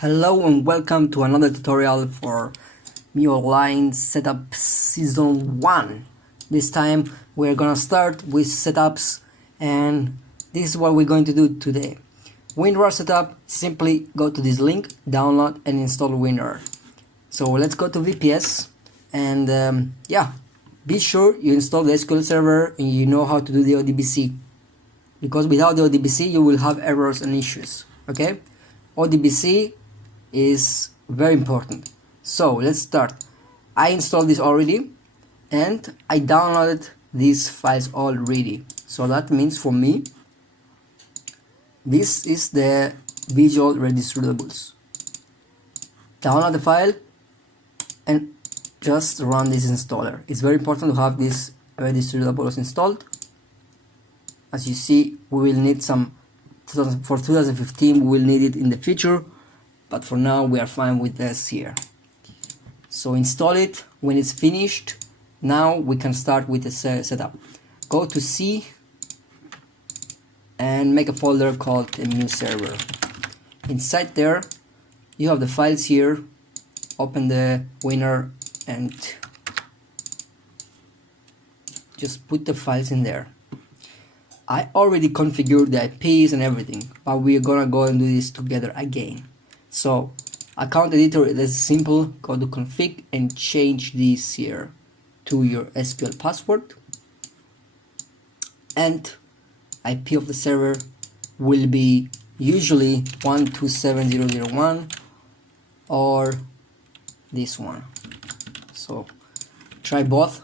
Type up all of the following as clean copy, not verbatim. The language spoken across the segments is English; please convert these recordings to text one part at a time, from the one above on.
Hello and welcome to another tutorial for MuOnline Setup Season 1. This time we're gonna start with setups, and this is what we're going to do today. WinRAR setup, simply go to this link, download and install WinRAR. So let's go to VPS and be sure you install the SQL Server and you know how to do the ODBC, because without the ODBC you will have errors and issues. Okay, ODBC is very important. So let's start. I installed this already and I downloaded these files already. So that means for me this is the visual redistributables. Download the file and just run this installer. It's very important to have these redistributables installed. As you see, we will need some for 2015. We will need it in the future, but for now we are fine with this here. So install it. When it's finished, now we can start with the setup. Go to C and make a folder called MuServer. Inside there you have the files here. Open the WinRAR and just put the files in there. I already configured the IPs and everything, but we're gonna go and do this together again. So account editor is simple. Go to config and change this here to your SQL Passport, and IP of the server will be usually 127.0.0.1 or this one. So try both.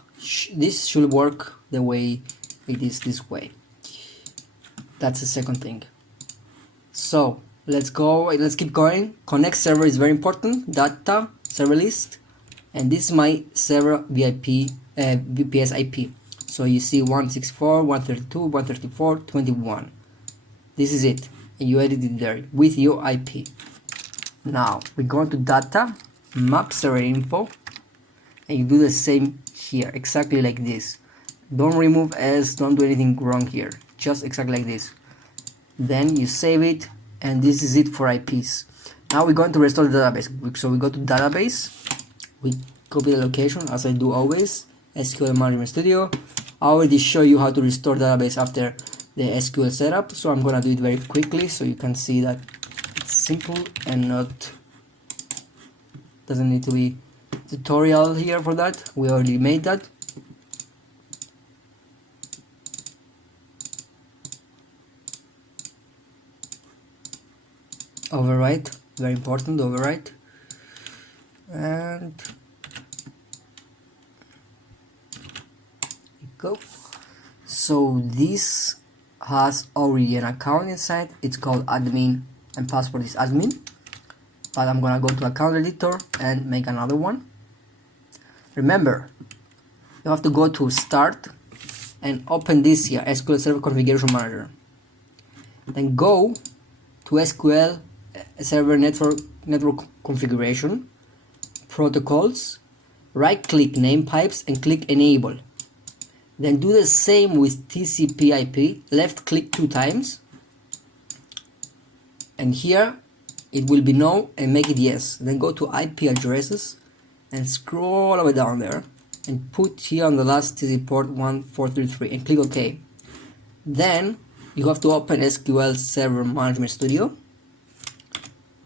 This should work the way it is this way. That's the second thing. So let's keep going. Connect server is very important. Data server list, and this is my server VPS IP. So you see 164, 132, 134, 21. This is it, and you edit it there with your IP. Now we go to data, map server info, and you do the same here, exactly like this. Don't remove S, don't do anything wrong here, just exactly like this. Then you save it, and this is it for IPs. Now we're going to restore the database. So we go to database, we copy the location as I do always, SQL Management Studio. I already show you how to restore database after the SQL setup, so I'm gonna do it very quickly so you can see that it's simple and doesn't need to be tutorial here for that. We already made that. Overwrite, very important, overwrite. And go. So this has already an account inside. It's called admin and password is admin, but I'm gonna go to account editor and make another one. Remember, you have to go to start and open this here, SQL Server Configuration Manager. Then go to SQL Server network configuration, protocols, right click name pipes and click enable. Then do the same with TCP/IP, left click 2 times, and here it will be no and make it yes. Then go to IP addresses and scroll all the way down there and put here on the last TCP port 1433 and click OK. Then you have to open SQL Server Management Studio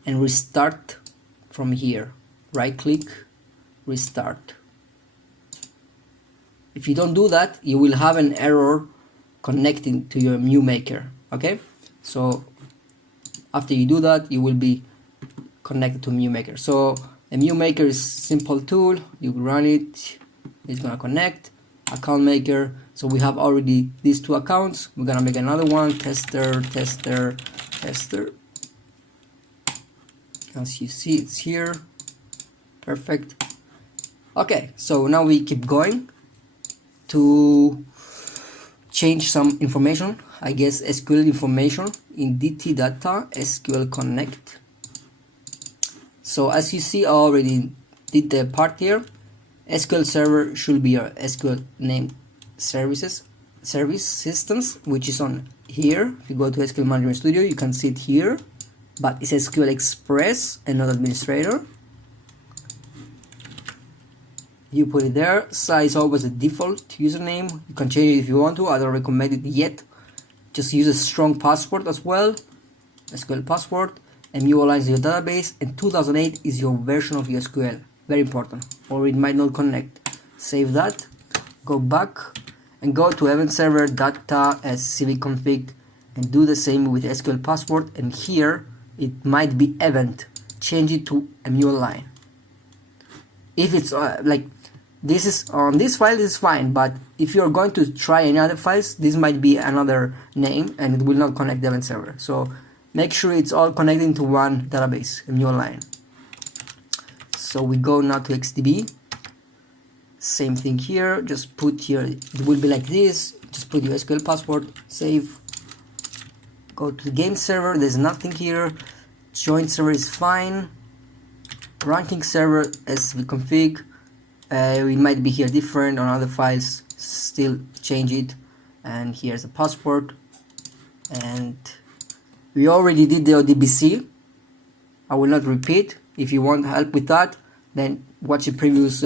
and restart from here. Right click, restart. If you don't do that, you will have an error connecting to your MuMaker. Okay, so after you do that, you will be connected to MuMaker. So a MuMaker is simple tool. You run it, it's gonna connect. Account maker. So we have already these 2 accounts. We're gonna make another one. Tester. As you see, it's here. Perfect. Okay, so now we keep going to change some information. I guess SQL information in DT data SQL connect. So as you see, I already did the part here. SQL Server should be your SQL name service systems, which is on here. If you go to SQL Management Studio, you can see it here. but it's SQL Express and not administrator. You put it there. Size always a default username. You can change it if you want to. I don't recommend it yet. Just use a strong password as well. SQL Passport. And MuOnline is your database, and 2008 is your version of your SQL. Very important, or it might not connect. Save that. Go back and go to event server data as cvconfig and do the same with SQL Passport. And here it might be event. Change it to a MuOnline. If it's like this is on this file, is fine, but if you're going to try any other files, this might be another name and it will not connect the event server. So make sure it's all connecting to one database, a MuOnline. So we go now to XDB. Same thing here. Just put here. It will be like this. Just put your SQL Passport. Save. Go to the game server. There's nothing here. Joint server is fine. Ranking server svconfig. It might be here different on other files. Still change it. And here's the passport. And we already did the ODBC. I will not repeat. If you want help with that, then watch the previous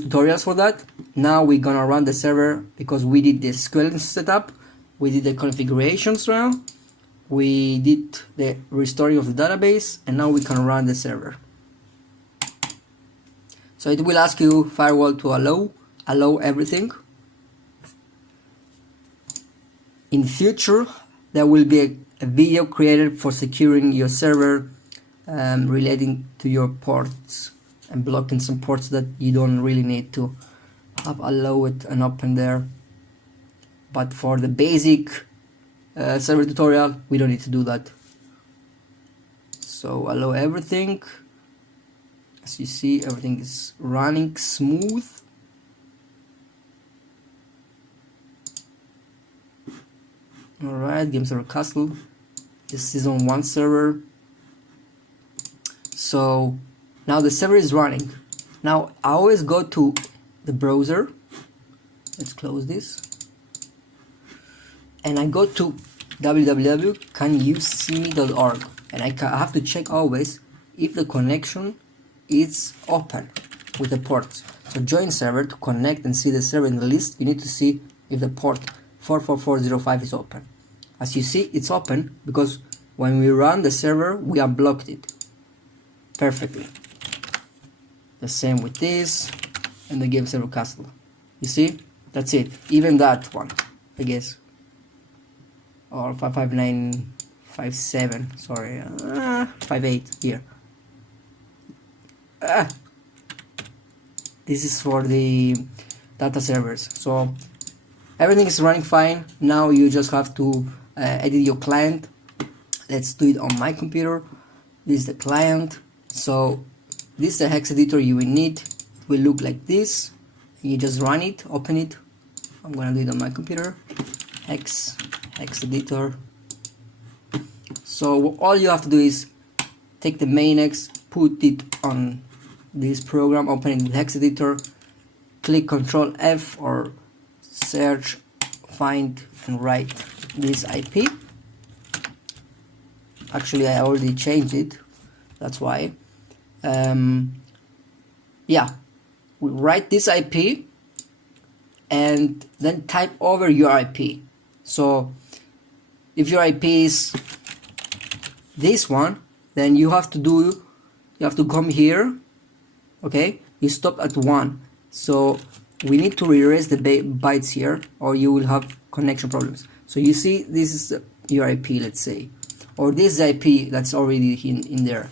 tutorials for that. Now we're gonna run the server because we did the SQL setup, we did the configurations now, we did the restoring of the database, and now we can run the server. So it will ask you firewall to allow everything. In future, there will be a video created for securing your server relating to your ports and blocking some ports that you don't really need to have allow it and open there. But for the basic server tutorial, we don't need to do that. So allow everything. As you see, everything is running smooth. Alright, game server castle. This is on one server. So now the server is running. Now I always go to the browser. Let's close this. And I go to www.canyouseme.org, and I have to check always if the connection is open with the ports. So join server to connect and see the server in the list. You need to see if the port 44405 is open. As you see, it's open because when we run the server, we unblocked it perfectly. The same with this and the game server castle. You see, that's it. Even that one, I guess, or 55957. Sorry, 58 here. This is for the data servers. So everything is running fine. Now you just have to edit your client. Let's do it on my computer. This is the client. So this is the hex editor you will need. It will look like this. You just run it, open it. I'm gonna do it on my computer. Hex editor. So all you have to do is take the main X, put it on this program, open it with hex editor, click Ctrl F or search, find and write this IP. Actually, I already changed it, that's why. Yeah, we write this IP and then type over your IP. So if your IP is this one, then you have to come here. Okay, you stop at 1. So we need to erase the bytes here, or you will have connection problems. So you see, this is your IP, let's say, or this IP that's already in there.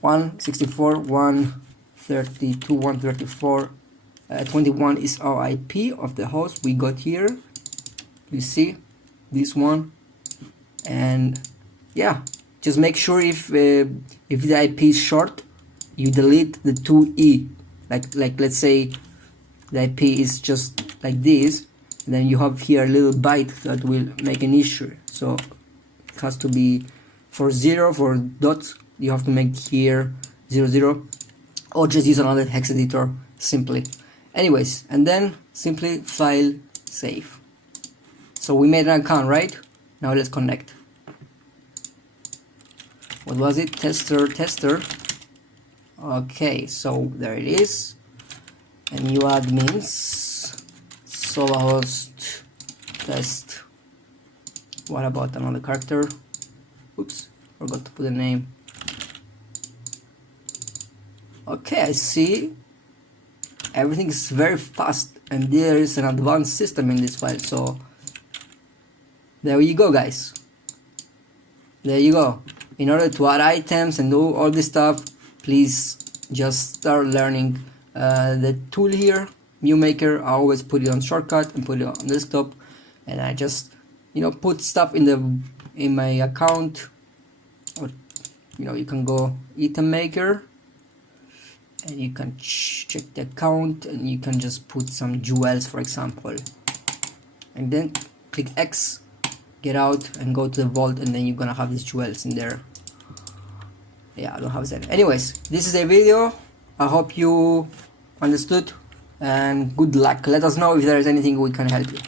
164, 132, 134, 21 is our IP of the host we got here. You see this one, and yeah, just make sure if the IP is short, you delete the 2E. Like let's say the IP is just like this, and then you have here a little byte that will make an issue. So it has to be for 0, for dots you have to make here 00, or just use another hex editor simply. Anyways, and then simply file save. So we made an account, right? Now let's connect. what was it? Tester. Okay, so there it is. And new admins, SovaHost test. What about another character? Oops, forgot to put a name. Okay, I see. Everything is very fast, and there is an advanced system in this file. So there you go, guys. There you go. In order to add items and do all this stuff, please just start learning the tool here, MuMaker. I always put it on shortcut and put it on desktop, and I just put stuff in my account. Or you can go item maker, and you can check the account, and you can just put some jewels, for example, and then click X, get out, and go to the vault, and then you're gonna have these jewels in there. Yeah, I don't have that. Anyways, this is a video. I hope you understood, and good luck. Let us know if there is anything we can help you.